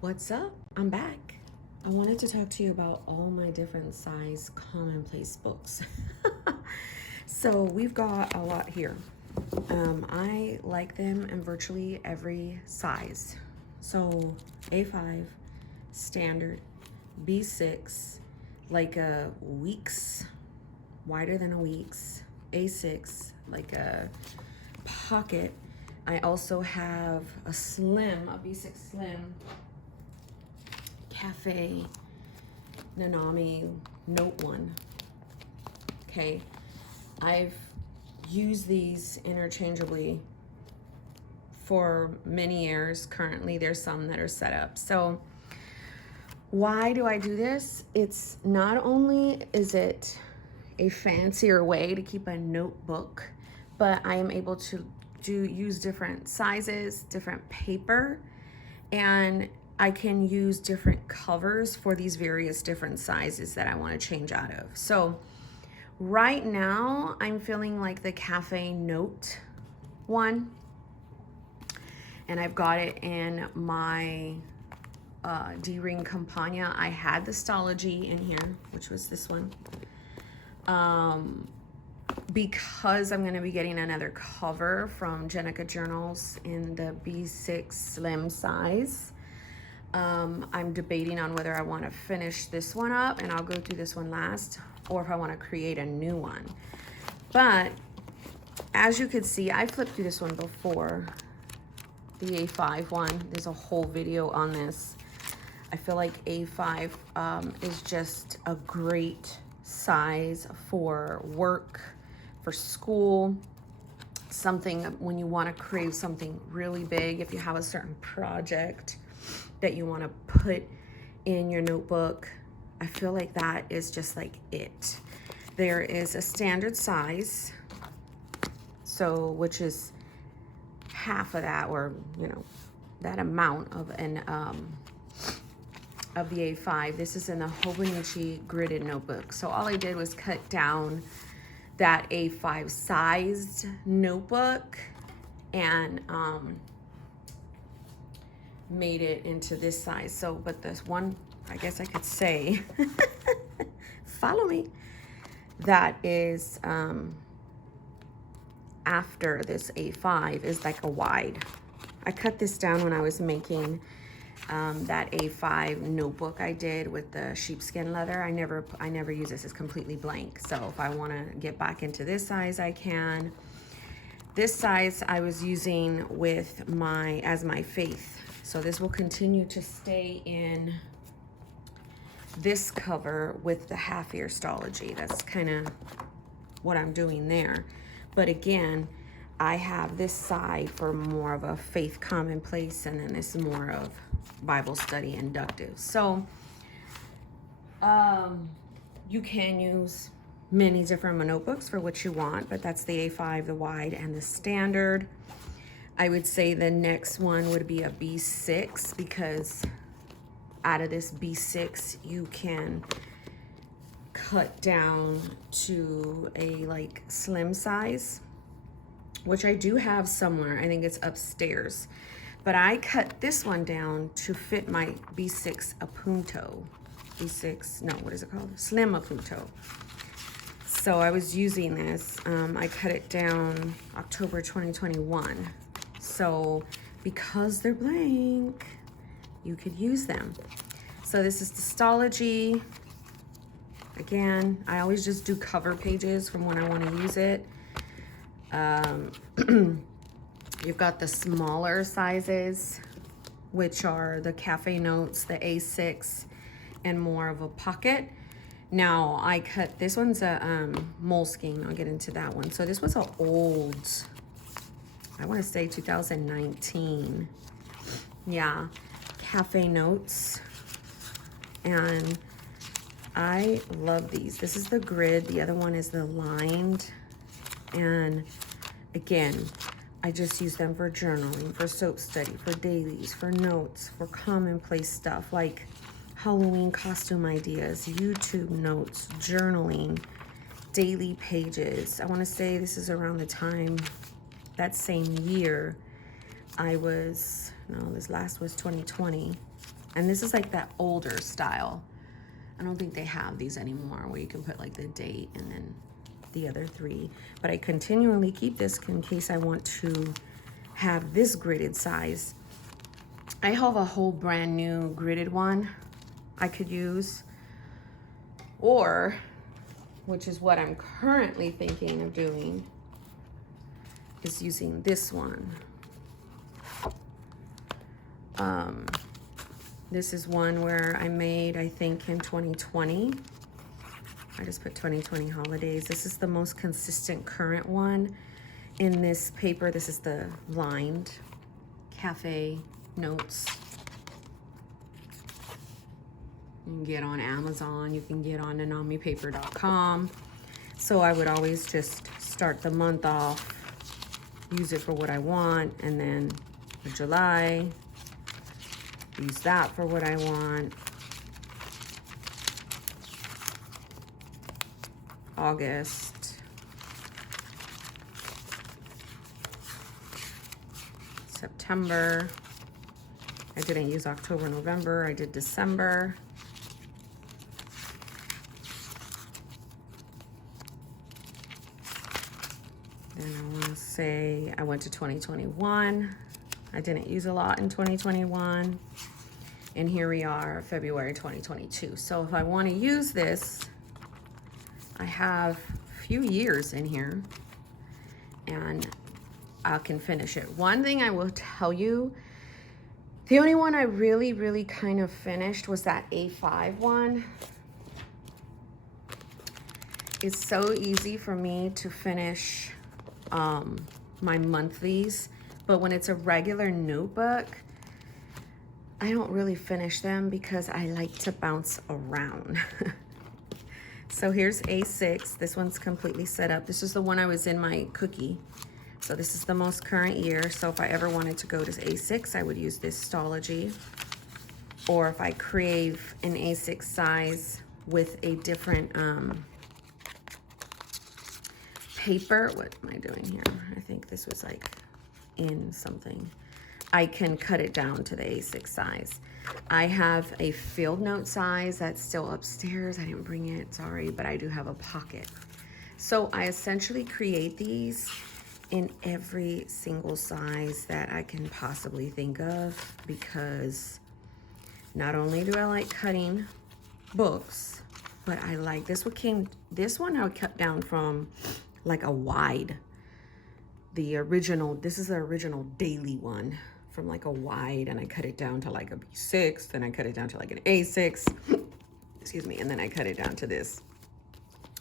What's up? I'm back. I wanted to talk to you about all my different size Commonplace books. So we've got a lot here. I like them in virtually every size. So A5, standard, B6, like a week's, wider than a week's, A6, like a pocket. I also have a slim, a B6 slim, Cafe Nanami Note 1. Okay, I've used these interchangeably for many years. Currently, there's some that are set up. So why do I do this? It's not only is it a fancier way to keep a notebook, but I am able to use different sizes, different paper, and I can use different covers for these various different sizes that I want to change out of. So right now I'm feeling like the Cafe Note one, and I've got it in my D-Ring Campagna. I had the Stology in here, which was this one. Because I'm going to be getting another cover from Jenica Journals in the B6 slim size. I'm debating on whether I want to finish this one up, and I'll go through this one last, or if I want to create a new one. But as you could see, I flipped through this one before, the A5 one. There's a whole video on this. I feel like A5 is just a great size for work, for school, something when you want to create something really big. If you have a certain project that you want to put in your notebook, I feel like that is just like it. There is a standard size, so which is half of that, or that amount of an of the A5. This is in the Hobonichi gridded notebook. So all I did was cut down that A5 sized notebook and made it into this size. So, but this one, I guess I could say, follow me, that is after this A5 is like a wide. I cut this down when I was making that A5 notebook I did with the sheepskin leather. I never use this. It's completely blank. So if I want to get back into this size, I can. This size I was using with as my faith. So this will continue to stay in this cover with the half ear Stology. That's kind of what I'm doing there. But again, I have this side for more of a faith commonplace, and then this is more of Bible study inductive. So you can use many different notebooks for what you want, but that's the A5, the wide, and the standard. I would say the next one would be a B6, because out of this B6 you can cut down to a like slim size, which I do have somewhere. I think it's upstairs. But I cut this one down to fit my B6 Apunto. B6, no, what is it called? Slim Apunto. So I was using this. I cut it down October 2021. So because they're blank, you could use them. So this is the Stology. Again, I always just do cover pages from when I want to use it. You've got the smaller sizes, which are the Cafe Notes, the A6, and more of a pocket. Now, I cut, this one's a moleskin. I'll get into that one. So this was an old, I want to say 2019. Yeah, Cafe Notes. And I love these. This is the grid. The other one is the lined. And again, I just use them for journaling, for soap study, for dailies, for notes, for commonplace stuff like Halloween costume ideas, YouTube notes, journaling, daily pages. I want to say this is around the time, that same year, this last was 2020. And this is like that older style. I don't think they have these anymore where you can put like the date and then the other 3. But I continually keep this in case I want to have this gridded size. I have a whole brand new gridded one I could use, or, which is what I'm currently thinking of doing, is using this one. This is one where I made, I think, in 2020. I just put 2020 holidays. This is the most consistent current one in this paper. This is the lined cafe notes. You can get on Amazon, you can get on nanamipaper.com. So I would always just start the month off, use it for what I want, and then for July, use that for what I want. August. September. I didn't use October, November. I did December. Then I want to say I went to 2021. I didn't use a lot in 2021. And here we are, February 2022. So if I want to use this, I have a few years in here and I can finish it. One thing I will tell you, the only one I really kind of finished was that A5 one. It's so easy for me to finish my monthlies, but when it's a regular notebook, I don't really finish them because I like to bounce around. So here's A6. This one's completely set up. This is the one I was in my cookie. So this is the most current year. So if I ever wanted to go to A6, I would use this Stology. Or if I crave an A6 size with a different paper, what am I doing here? I think this was like in something. I can cut it down to the A6 size. I have a field note size that's still upstairs. I didn't bring it, sorry, but I do have a pocket. So I essentially create these in every single size that I can possibly think of, because not only do I like cutting books, but I like this one I cut down from like a wide. The original, this is the original daily one from like a wide, and I cut it down to like a B6, then I cut it down to like an A6, excuse me, and then I cut it down to this.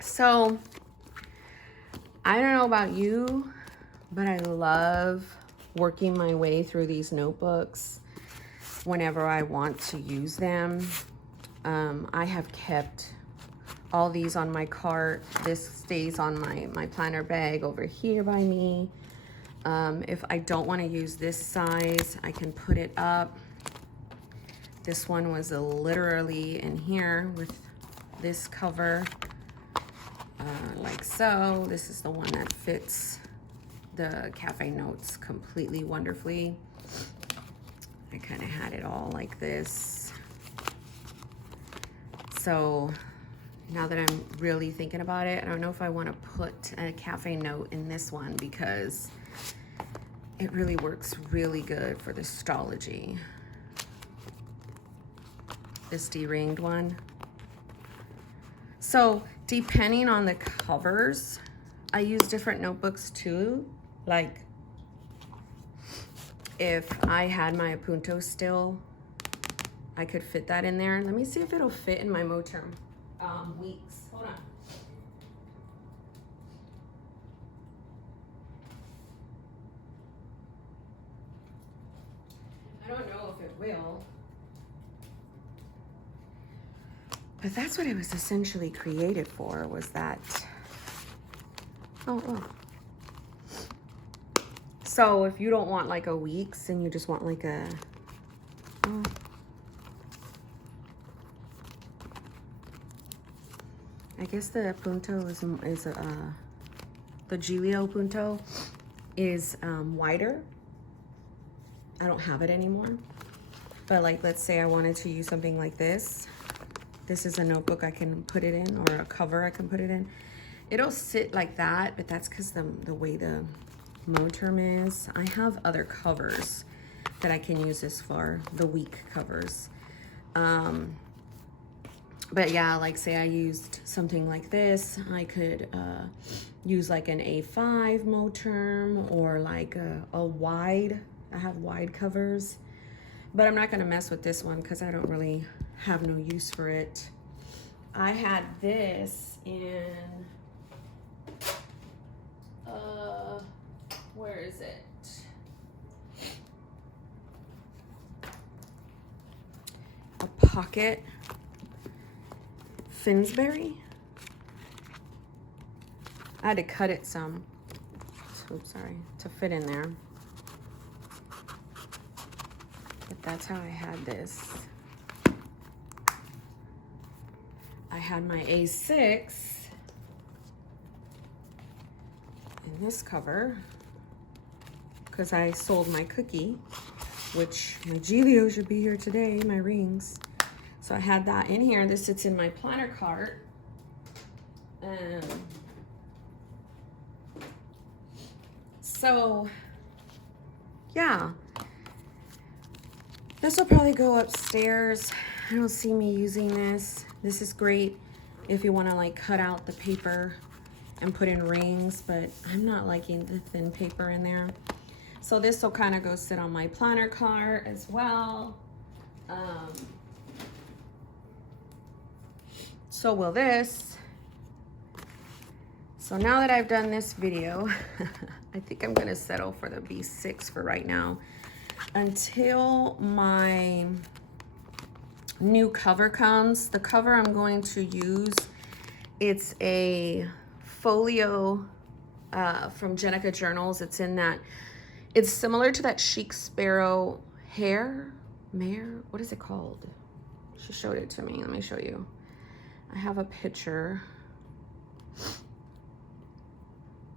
So I don't know about you, but I love working my way through these notebooks whenever I want to use them. I have kept all these on my cart. This stays on my planner bag over here by me. If I don't want to use this size, I can put it up. This one was literally in here with this cover, like so. This is the one that fits the cafe notes completely wonderfully. I kind of had it all like this. So now that I'm really thinking about it, I don't know if I want to put a cafe note in this one because it really works really good for the Stology. This D-ringed one. So depending on the covers, I use different notebooks too. Like if I had my Apunto still, I could fit that in there. Let me see if it'll fit in my Moterm weeks. Hold on. I don't know if it will. But that's what it was essentially created for, was that. Oh. So if you don't want like a weeks and you just want like a, I guess the Punto is the Giglio Punto is wider. I don't have it anymore. But like, let's say I wanted to use something like this. This is a notebook I can put it in, or a cover I can put it in. It'll sit like that, but that's because the way the mode term is. I have other covers that I can use this for, the week covers. But yeah, like say I used something like this, I could use like an A5 mode term, or like a wide. I have wide covers, but I'm not gonna mess with this one because I don't really have no use for it. I had this in, where is it? A pocket Finsbury. I had to cut it some, oops, sorry, to fit in there. But that's how I had this. I had my A6 in this cover because I sold my cookie, which my Giglio should be here today, my rings. So I had that in here. This sits in my planner cart. So yeah, this will probably go upstairs. I don't see me using this. This is great if you want to like cut out the paper and put in rings, but I'm not liking the thin paper in there. So this will kind of go sit on my planner cart as well. So will this. So now that I've done this video, I think I'm gonna settle for the B6 for right now until my new cover comes. The cover I'm going to use, it's a folio from Jenica Journals. It's in that, it's similar to that Chic Sparrow mare, what is it called? She showed it to me, let me show you. I have a picture.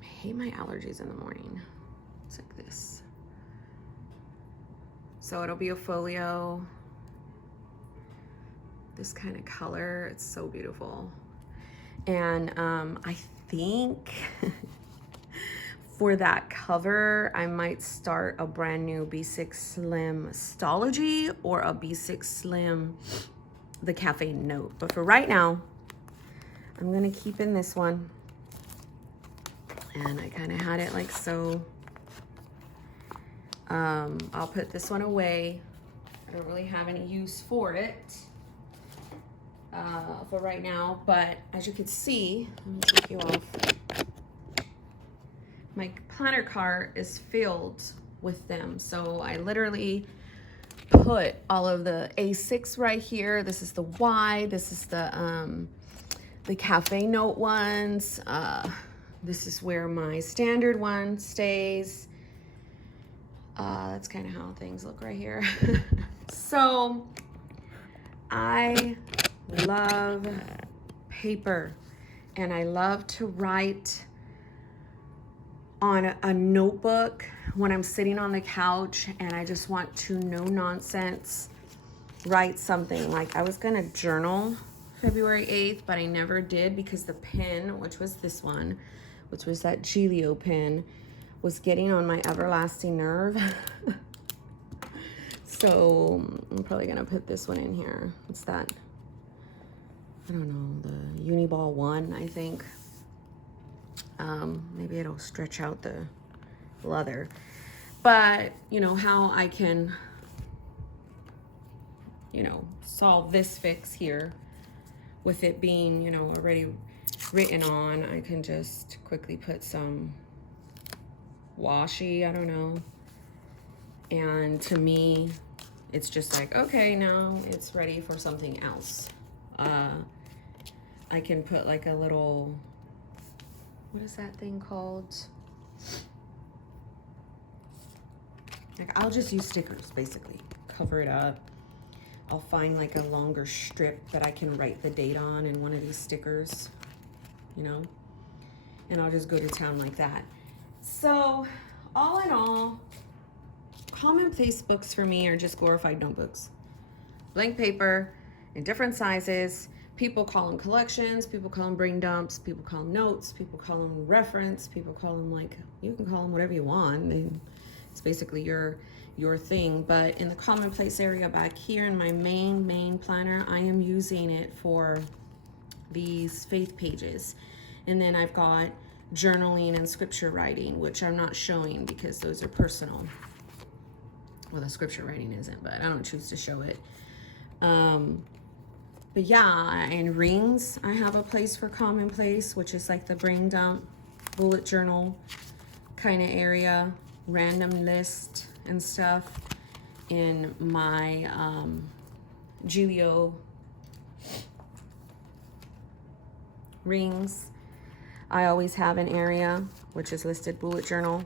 I hate my allergies in the morning. It's like this. So it'll be a folio, this kind of color. It's so beautiful. And I think for that cover, I might start a brand new B6 Slim Stology or a B6 Slim the Cafe Note. But for right now, I'm gonna keep in this one. And I kind of had it like so. I'll put this one away. I don't really have any use for it for right now, but as you can see, let me take you off. My planner cart is filled with them. So I literally put all of the A6 right here. This is the Y, this is the Cafe Note ones. This is where my standard one stays. That's kind of how things look right here. So I love paper and I love to write on a notebook when I'm sitting on the couch and I just want to no nonsense write something. Like I was gonna journal February 8th, but I never did because the pen, which was this one, which was that Giglio pen, was getting on my everlasting nerve. So I'm probably gonna put this one in here. What's that? I don't know, the Uniball 1, I think. Maybe it'll stretch out the leather. But you know how I can, you know, solve this fix here with it being, you know, already written on. I can just quickly put some washi, I don't know. And to me, it's just like, okay, now it's ready for something else. I can put like a little, what is that thing called? Like I'll just use stickers, basically. Cover it up. I'll find like a longer strip that I can write the date on in one of these stickers, you know? And I'll just go to town like that. So all in all, Commonplace books for me are just glorified notebooks. Blank paper in different sizes. People call them collections, people call them brain dumps, people call them notes, people call them reference, people call them, like, you can call them whatever you want. It's basically your thing. But in the Commonplace area back here in my main planner, I am using it for these faith pages. And then I've got journaling and scripture writing, which I'm not showing because those are personal. Well, the scripture writing isn't, but I don't choose to show it. But yeah, and rings, I have a place for Commonplace, which is like the brain dump, bullet journal kind of area, random list and stuff. In my Gilio rings, I always have an area which is listed bullet journal.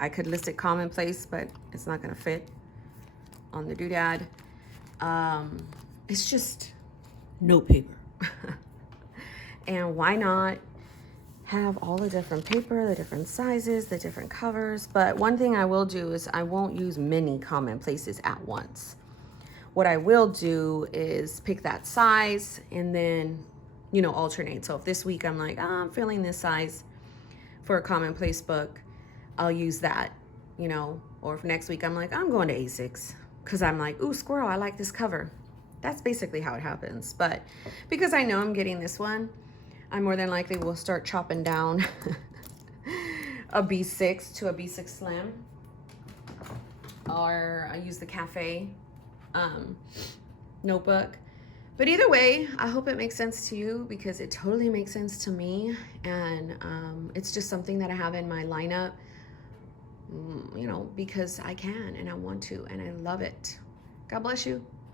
I could list it Commonplace, but it's not gonna fit on the doodad. It's just no paper. And why not have all the different paper, the different sizes, the different covers? But one thing I will do is I won't use many Commonplaces at once. What I will do is pick that size and then, you know, alternate. So if this week I'm like, I'm feeling this size for a Commonplace book, I'll use that, you know. Or if next week I'm like, I'm going to A6 because I'm like, ooh, squirrel, I like this cover. That's basically how it happens. But because I know I'm getting this one, I more than likely will start chopping down a B6 to a B6 Slim. Or I use the Cafe notebook. But either way, I hope it makes sense to you because it totally makes sense to me. And it's just something that I have in my lineup, you know, because I can and I want to and I love it. God bless you.